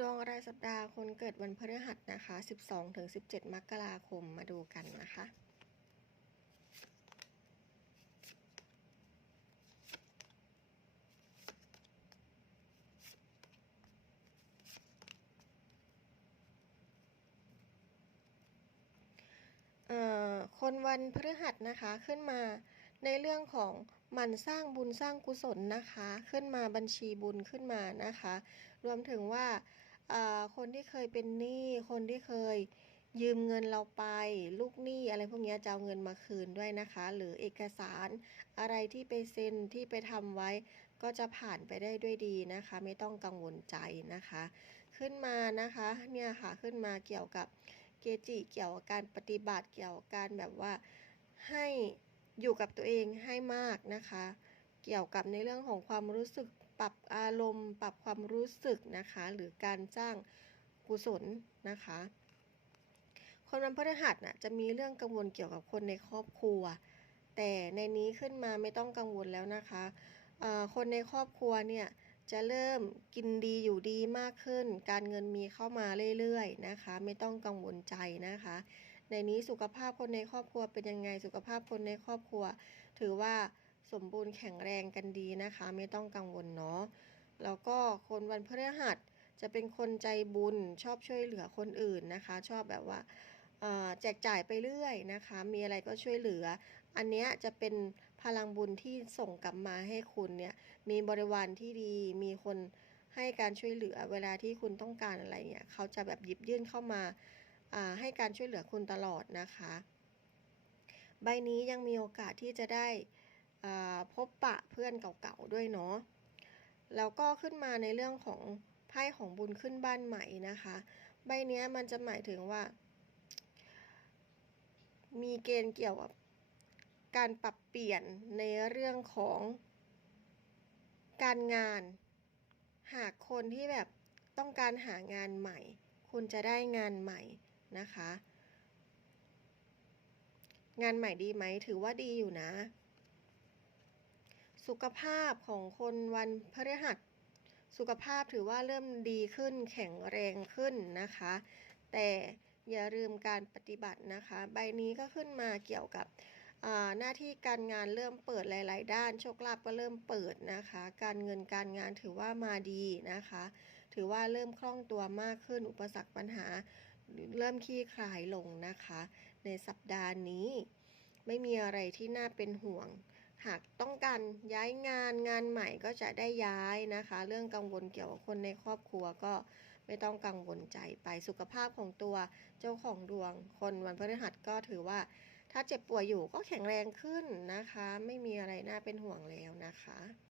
ดวงรายสัปดาห์คนเกิดวันพฤหัสนะคะ 12-17 มกราคมมาดูกันนะคะ คนวันพฤหัสนะคะขึ้นมาในเรื่องของหมันสร้างบุญสร้างกุศลนะคะ ขึ้นมาบัญชีบุญขึ้นมานะคะ รวมถึงว่า คนที่เคยเป็นหนี้คนที่เคยยืมเงินเราไป ลูกหนี้อะไรพวกนี้จะเอาเงินมาคืนด้วยนะคะ หรือเอกสารอะไรที่ไปเซ็นที่ไปทำไว้ ก็จะผ่านไปได้ด้วยดีนะคะ ไม่ต้องกังวลใจนะคะ ขึ้นมานะคะเนี่ยค่ะขึ้นมาเกี่ยวกับเกจิเกี่ยวกับการปฏิบัติเกี่ยวกับการแบบว่าให้อยู่กับตัวเองให้มากนะคะ เกี่ยวกับในเรื่องของความรู้สึก ปรับอารมณ์ ปรับความรู้สึกนะคะ หรือการสร้างกุศลนะคะ คนวันพฤหัสน่ะจะมีเรื่องกังวลเกี่ยวกับคนในครอบครัว แต่ในนี้ขึ้นมาไม่ต้องกังวลแล้วนะคะคนในครอบครัวเนี่ยจะเริ่มกินดีอยู่ดีมากขึ้น การเงินมีเข้ามาเรื่อยๆนะคะ ไม่ต้องกังวลใจนะคะ ในนี้สุขภาพคนในครอบครัวเป็นยังไงสุขภาพคนในครอบครัว ถือว่า สมบูรณ์แข็งแรงกันดีนะคะ ไม่ต้องกังวลเนาะแล้วก็คนวันพฤหัสจะเป็นคนใจบุญชอบช่วยเหลือคนอื่นนะคะ ชอบแบบว่าแจกจ่ายไปเรื่อยนะคะ มีอะไรก็ช่วยเหลือ อันเนี้ยจะเป็นพลังบุญที่ส่งกลับมาให้คุณเนี่ย มีบริวารที่ดี มีคนให้การช่วยเหลือ เวลาที่คุณต้องการอะไรเนี่ย เขาจะแบบหยิบยื่นเข้ามาให้การช่วยเหลือคุณตลอดนะคะ ใบนี้ยังมีโอกาสที่จะได้ พบปะเพื่อนเก่าๆด้วยเนาะแล้วก็ขึ้นมาในเรื่องของไพ่ของบุญขึ้นบ้านใหม่นะคะ ใบเนี้ยมันจะหมายถึงว่า มีเกณฑ์เกี่ยวกับการปรับเปลี่ยนในเรื่องของการงาน หากคนที่แบบต้องการหางานใหม่ คุณจะได้งานใหม่นะคะ งานใหม่ดีไหมถือว่าดีอยู่นะ สุขภาพของคนวันพฤหัส สุขภาพถือว่าเริ่มดีขึ้นแข็งแรงขึ้นนะคะ แต่อย่าลืมการปฏิบัตินะคะ ใบนี้ก็ขึ้นมาเกี่ยวกับหน้าที่การงานเริ่มเปิดหลาย ๆ ด้านโชคลาภก็เริ่มเปิดนะคะ การเงินการงานถือว่ามาดีนะคะ ถือว่าเริ่มคล่องตัวมากขึ้น อุปสรรคปัญหาเริ่มคลี่คลายลงนะคะ ในสัปดาห์นี้ ไม่มีอะไรที่น่าเป็นห่วง หากต้องการย้ายงานงานใหม่ก็จะได้ย้ายนะคะ เรื่องกังวลเกี่ยวกับคนในครอบครัวก็ไม่ต้องกังวลใจไปสุขภาพของตัวเจ้าของดวง คนวันพฤหัสก็ถือว่า ถ้าเจ็บป่วยอยู่ก็แข็งแรงขึ้นนะคะ ไม่มีอะไรน่าเป็นห่วงแล้วนะคะ